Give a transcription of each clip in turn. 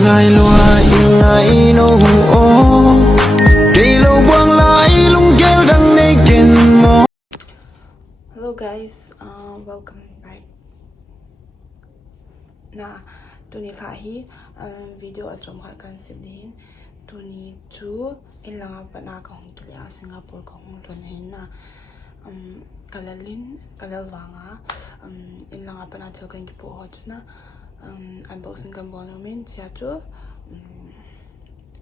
ngai loa in ngai no hu o dei lo buang lai lung gel dang nei ken mo. Hello guys, welcome back. Na tuni kha hi video achom kha kan sibdin tuni chu in langa pana ka hong tu ya Singapore ka hong lon hin na kalalin kalalwanga in langa pana thil kan ki po ho chuna unboxing kan bol min chia chu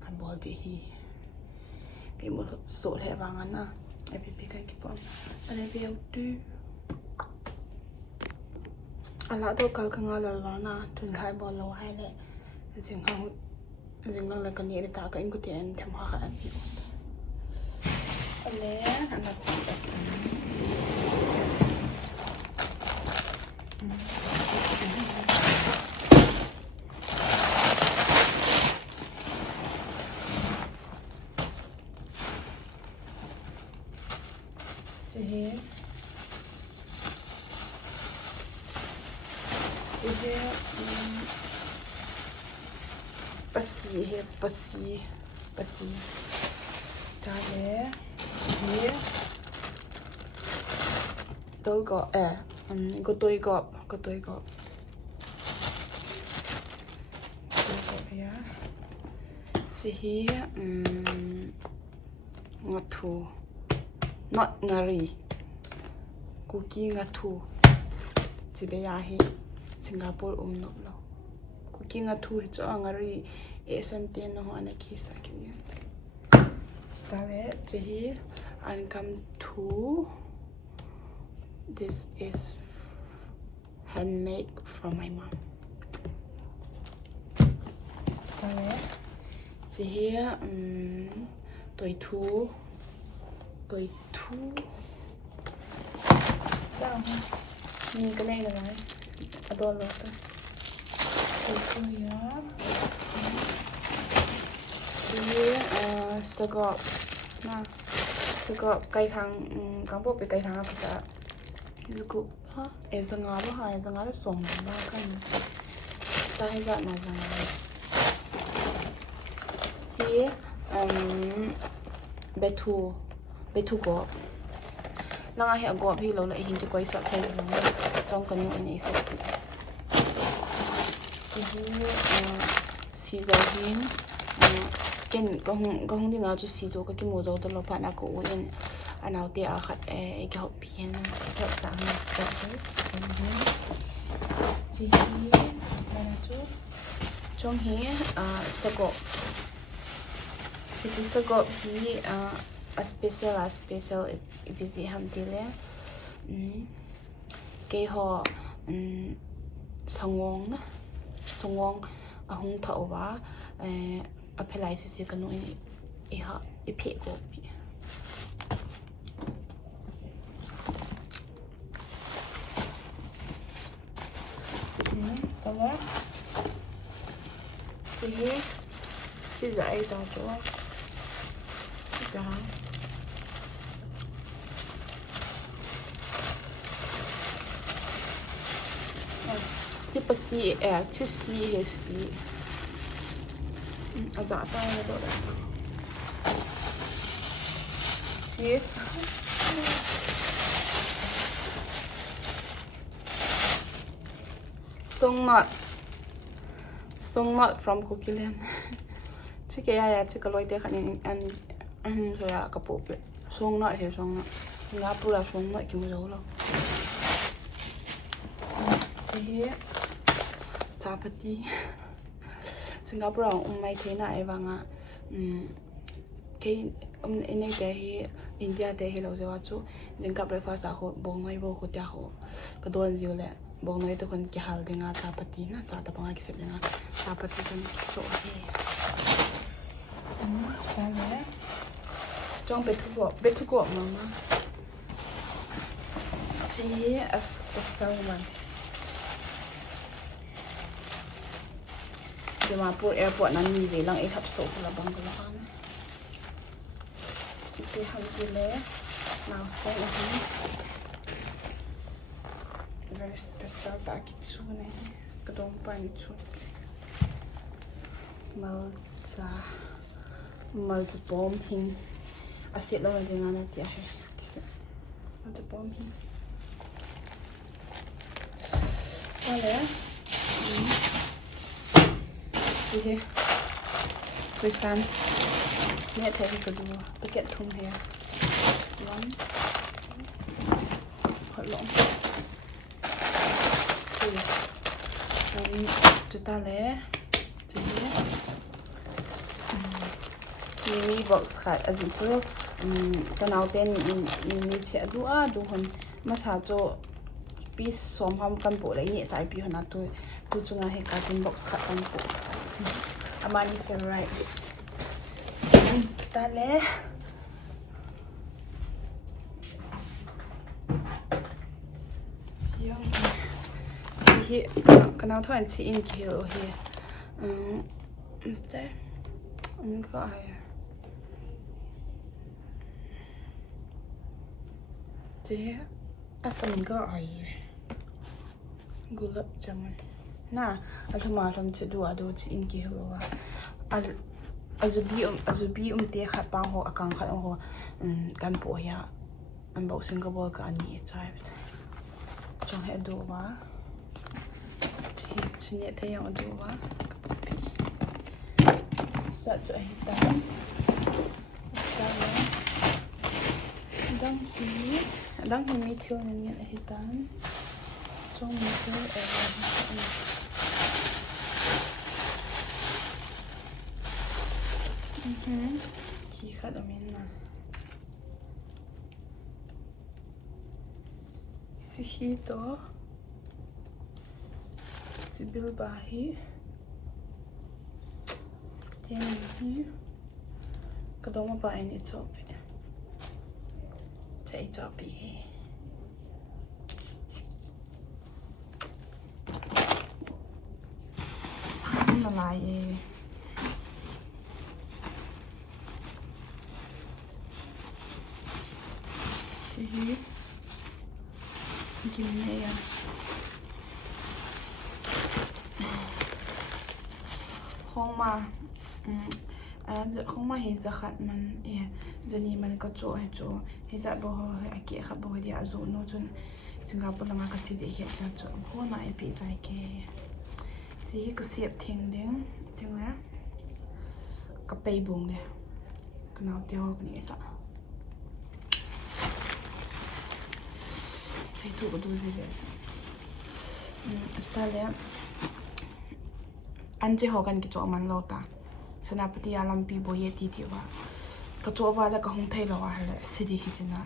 kan bol di hi ke mo so le wanga na epi2 kan ki po anaveute ala to kal khanga la na thun khai bol lo hai le jing lang la kan ni ta ka in ku ti an tham ha an bi ale ana ko pasi tale ye tol go go toy go ya chi hi ngatu not ngari cookie ngatu chi be ya hi Singapore no lo cookie ngatu cho ngari SMT no ana kisa kini stale chi and come to this is handmade from my mom stale chi toi thu sao nhìn cái này là này adore lo ta toi thu ya sagop na sagop kai thang kang bo pe kai thang pa ta luku ha ezanga la som ba kan sai ga na zanga chi betu go langa he go bi lo la hin ti koi sa thai lo chong kan ni nei se si zo hin ken gong ding a chu si zo ka ki mo zo to lo pa na ko in anaveute a khat e ga hop pian ka sa na ka ji na chu chong he sago it is sago hi a special busy ham dile ke ho songwong ahung thawa apply si kanu ini iha iphe ko bi tawa thì dạy cho chỗ đóที่ปะซีที่ซีเฮซีอาจารย์ได้แล้วด้วยชีสทรงหมด from Coqueland ที่แกยายที่กลอยเตะขันอันเสียกระปุกเลยทรงหน่อยเห็นทรงหน่อยงาปูละทรงหน่อยกินไม่รู้หรอกที่ชาปตีสิงคโปร์ไม่เท่าไหร่บางอ่ะแค่ในเดฮีอินเดียเดฮีเราจะว่าจู่สิงคโปร์ภาษาเขาบอกน้อยบอกเขาเดียวเขาก็โดนอยู่แหละบอกน้อยทุกคนกี่ฮัลดิงาชาปตีนะชาตะบังกี่สิบดิงาชาปตีคนโซ่เฮใช่ไหมจ้องไปทุกกบมามาชีสเซลมันจะมาพูดแอร์พอร์ตนั้นมีเวลังเอทับโซ่ละบังกันละกันที่ทำดีเลยมาใส่ละกัน very special package ชุดนี้กระดองปันชุด malจะป้อมหิงอาเสียแล้วเดี๋ยวงั้นเดี๋ยวให้malจะป้อมหิงอะไรดีเฮ้ไปซันเนี่ยเทให้ก็ดูไปเก็บทุ่มเฮียวันขอลงอันนี้จุดตาเล่จีมีบอกค่ะอาจจะตอนเอาเป็นมีเชียดูคนมาถาโจปีสองพันกันโปเลยเนี่ยใจปีขนาดตัวจุงให้การเป็นบอกค่ะกันโปอามานี่ favorite จุดตาเล่ที่กันเอาถ้าอันที่อินคิวเฮียแต่มันก็อะไรเจ๊อาสมันก็อะไรกุหลาบจังน่ะอันที่มาทำจะดูที่อินคิวว่าอาจจะบีเตะขัดปังหัวกังขัดหัวกันปวดยาอันบอกสิงคโปร์กับอันนี้ใช่จงให้ดูว่าฉันเนี่ยเที่ยวดูว่าสัจจะเห็นดังฮีมีเที่ยวเนี่ยเห็นจงมีเที่ยวขี้ขัดอเมนนะสิขี้โตBilbahi Steni Kadoma ba in Ethiopia to Ethiopia Malay Tihi Gimneaคงมาจะคงมาเห็นสักขัดมันจะนี่มันก็โจให้จะบอกให้เกี่ยขับบอกเดียโจโนจนสิงคโปร์ละมาก็จะได้เห็นจะโจเพราะว่าเอพีใจแกจีก็เสียบทิ้งแล้วก็ไปบุงเลยก็น่าเดียวกันนี่ค่ะให้ถูกดูสิเดี๋ยวสไตล์แล้วอันเจ้ากันกิจวัตรมันโลตาสนาปฏิอารัมปีโบเยตีที่ว่ากิจวัตรว่าแล้วก็คงไทยเราว่าเลยสิดีที่สุดนะ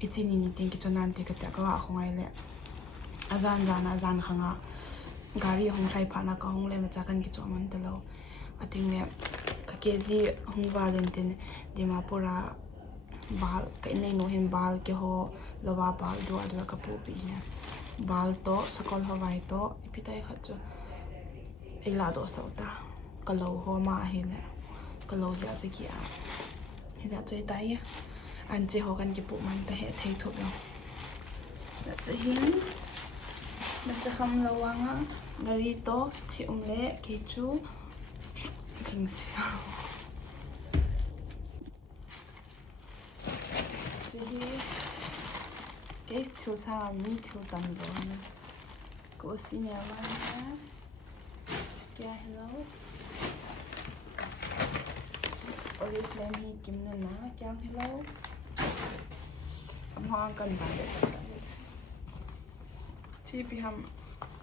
อีจีนี่นี่ติงกิจวัตรนั้นติกแต่ก็ว่าคงไงแหละอาจารย์ข้างอ่ะการีคงไทยผ่านก็คงเลยมาจากกันกิจวัตรมันแต่เราอาทิตย์เนี่ยก็เกจีคงว่าเดินตินเดี๋ยวมาปราบาลก็ในโนเห็นบาลเกี่ยวกับว่าบาลดูกับผู้ปีเนี่ยบาลโตสกอลฮาวายโตอีพิทัยขัดจ้ะL.LHAIROSE sauta kalau homa hele kalau jaจะกี่ให้จะใจตายอันเจ้ากันกี่ปุ๊มันแต่เหตุให้ถูกแล้วจะเห็นมันจะคำระวังกะลีโตที่เละเกจูกิงเสียจะเห็นเกสทิลซามีทิลตันโดนกูสิเนลาYeah, hello. Olive lamb hi kim na kyang hello. Am hang kan ba le sa. Chi pi ham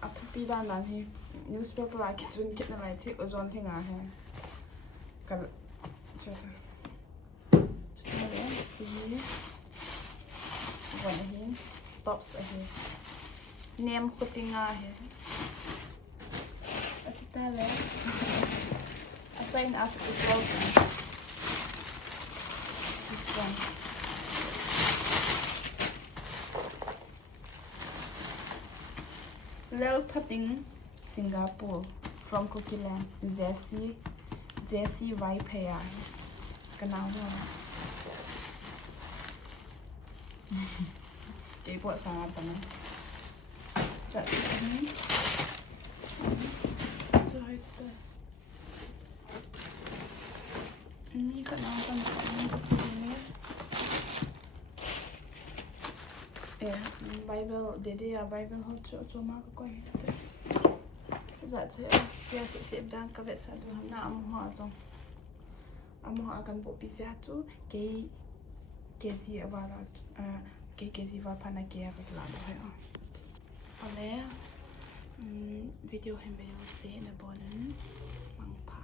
athapi da nan hi newspaper a ki chun kit na lai chi ojon thinga ha. Kal chota. Chuma le chi wan hi tops a hi. Name khutinga he. There. I think after the broken. This one. Little pudding Singapore from Cookie Land. Jessie Ripe Hair. Genau. Cái bộ salad này. Chợ cái nào con Bible để đi Bible hỗ trợ cho má có coi dạ chứ ya sẽ đang cái việc sao được nào am hoa akan bộ pizza tu cái gì vào cái gì vào pana cái việc làm thôi ở đây video hình bây giờ sẽ là bọn mang